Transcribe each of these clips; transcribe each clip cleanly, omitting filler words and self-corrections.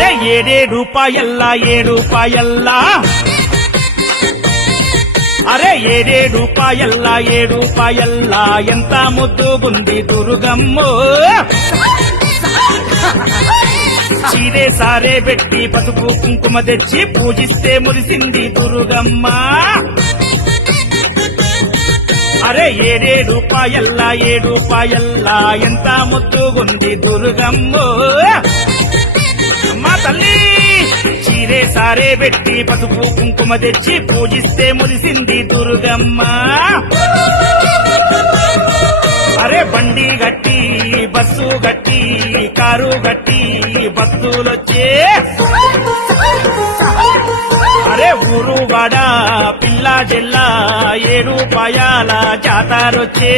అరే 7 రూపాయల్లా 7 రూపాయల్లా అరే 7 రూపాయల్లా 7 రూపాయల్లా ఎంత ముద్దుగుంది దుర్గమ్మో చీరే సారే పెట్టి పసుపు కుంకుమ తెచ్చి పూజిస్తే మురిసింది దుర్గమ్మ అరే 7 రూపాయల్లా 7 రూపాయల్లా ఎంత ముద్దుగుంది దుర్గమ్మో అమ్మా తల్లి చీరే సారే పెట్టి పసుపు కుంకుమ తెచ్చి పూజిస్తే మురిసింది దుర్గమ్మ అరే బండి గట్టి బస్సు గట్టి కారు గట్టి భక్తులొచ్చే అరే ఊరు వాడ పిల్ల జిల్లా 7 రూపాయల జాతరొచ్చే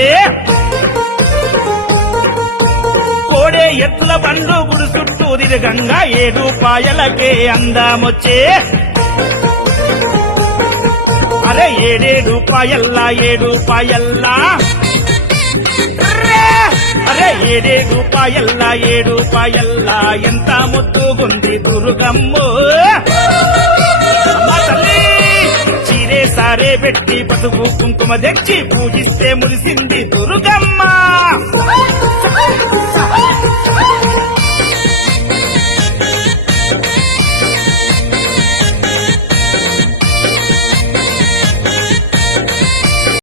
కోడే ఎత్తుల బండు గుడి చుట్టూ తిరగంగా 7 రూపాయలకే అందమొచ్చే అరే 7 రూపాయల్లా 7 రూపాయల్లా అరే 7 రూపాయల్లా 7 రూపాయల్లా ఎంత ముద్దుగుంది దుర్గమ్మో అమ్మా తల్లి చీరే సారే పెట్టి పసుపు కుంకుమ తెచ్చి పూజిస్తే మురిసింది దుర్గమ్మ